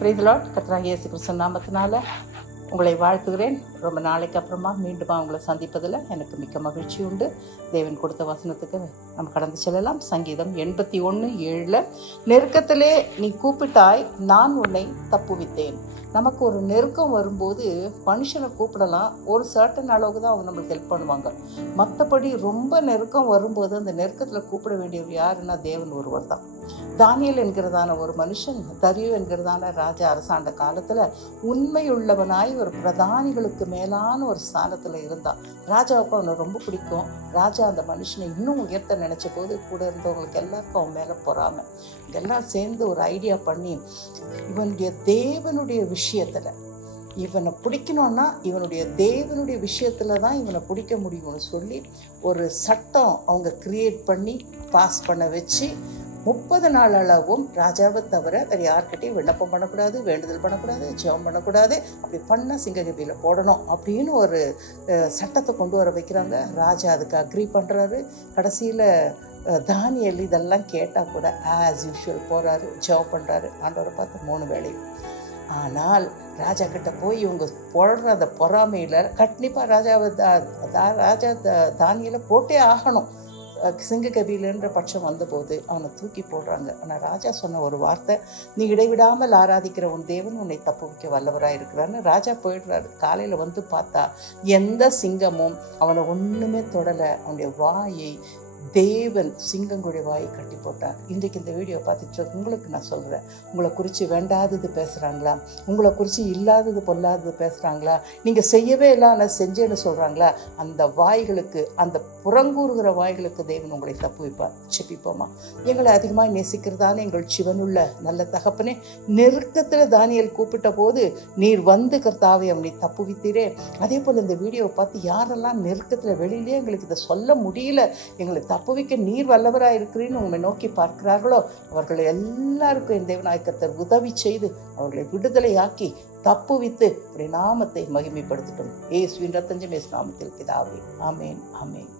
Praise the Lord. கர்த்தராகிய இயேசு கிறிஸ்து நாமத்தினால உங்களை வாழ்த்துகிறேன். ரொம்ப நாளைக்கு அப்புறமா மீண்டும் உங்களை சந்திப்பதில் எனக்கு மிக்க மகிழ்ச்சி உண்டு. தேவன் கொடுத்த வசனத்துக்கு நம்ம கடந்து செல்லலாம். சங்கீதம் 81:7 நெருக்கத்திலே நீ கூப்பிட்டாய், நான் உன்னை தப்புவித்தேன். நமக்கு ஒரு நெருக்கம் வரும்போது மனுஷனை கூப்பிடலாம், ஒரு சர்டன் அளவுக்கு தான் அவங்க நம்மளுக்கு ஹெல்ப் பண்ணுவாங்க. மற்றபடி ரொம்ப நெருக்கம் வரும்போது அந்த நெருக்கத்தில் கூப்பிட வேண்டியவர் யாருன்னா தேவன் ஒருவர் தான். தானியேல் என்கிறதான ஒரு மனுஷன் தரியு என்கிறதான ராஜா அரசாண்ட காலத்தில் உண்மையுள்ளவனாய் ஒரு பிரதானிகளுக்கு மேலான ஒரு ஸ்தானத்தில் இருந்தான். ராஜாவுக்கு அவனை ரொம்ப பிடிக்கும். ராஜா அந்த மனுஷனை இன்னும் உயர்த்த நினச்ச போது கூட இருந்தவங்களுக்கு எல்லாருக்கும் அவன் மேலே பொறாமை. இதெல்லாம் சேர்ந்து ஒரு ஐடியா பண்ணி இவனுடைய தேவனுடைய விஷயத்தில் இவனை பிடிக்கணும்னா இவனுடைய தேவனுடைய விஷயத்தில் தான் இவனை பிடிக்க முடியும்னு சொல்லி ஒரு சட்டம் அவங்க கிரியேட் பண்ணி பாஸ் பண்ண வச்சு 30 நாள் அளவும் ராஜாவை தவிர வேறு யார்கிட்டையும் விண்ணப்பம் பண்ணக்கூடாது, வேண்டுதல் பண்ணக்கூடாது, ஜெபம் பண்ணக்கூடாது. அப்படி பண்ணால் சிங்ககபியில் போடணும் அப்படின்னு ஒரு சட்டத்தை கொண்டு வர வைக்கிறாங்க. ராஜா அதுக்கு அக்ரி பண்ணுறாரு. கடைசியில் தானியேல் இதெல்லாம் கேட்டால் கூட ஆஸ் யூஷுவல் போகிறாரு, ஜெபம் பண்ணுறாரு, ஆண்டவரை பார்த்து 3 வேளையும். ஆனால் ராஜா கிட்ட போய் இவங்க போடுற அந்த பொறாமையில் கண்டிப்பாக ராஜா தானியேலை போட்டே ஆகணும். சிங்ககபிலன்ற பட்சம் வந்தபோது அவனை தூக்கி போடுறாங்க. ஆனால் ராஜா சொன்ன ஒரு வார்த்தை, நீ இடைவிடாமல் ஆராதிக்கிற உன் தேவன் உன்னை தப்புவிக்க வல்லவராக இருக்கிறான்னு. ராஜா போயிடுறாரு. காலையில் வந்து பார்த்தா எந்த சிங்கமும் அவனை ஒன்றுமே தொடலை. அவனுடைய வாயை தேவன் சிங்கங்களுடைய வாயை கட்டி போட்டார். இன்றைக்கு இந்த வீடியோ பார்த்துட்டு உங்களுக்கு நான் சொல்கிறேன், உங்களை குறித்து வேண்டாதது பேசுகிறாங்களா, உங்களை குறித்து இல்லாதது பொல்லாதது பேசுகிறாங்களா, நீங்கள் செய்யவே இல்லை ஆனால் செஞ்சேன்னு சொல்கிறாங்களா, அந்த வாய்களுக்கு, அந்த புறங்கூறுகிற வாய்களுக்கு தேவன் உங்களை தப்பு வைப்பார். செப்பிப்போமா. எங்களை அதிகமாக நேசிக்கிறதான எங்கள் சிவனுள்ள நல்ல தகப்பனே, நெருக்கத்தில் தானியேல் கூப்பிட்ட போது நீர் வந்து கர்த்தாவே அவனை தப்பு வைத்தீரே. அதே போல் இந்த வீடியோவை பார்த்து யாரெல்லாம் நெருக்கத்தில் வெளியிலே எங்களுக்கு இதை சொல்ல முடியல, எங்களை தப்புவிக்க நீர் வல்லவராக இருக்கிறீன்னு உங்களை நோக்கி பார்க்கிறார்களோ அவர்கள் எல்லாருக்கும் என் தேவனாய் கர்த்தர் உதவி செய்து அவர்களை விடுதலையாக்கி தப்புவித்து அப்படி நாமத்தை மகிமைப்படுத்தட்டும். இயேசுவின் ரத்தஞ்சம் இயேசு நாமத்தில் பிதாவே. ஆமேன், ஆமேன்.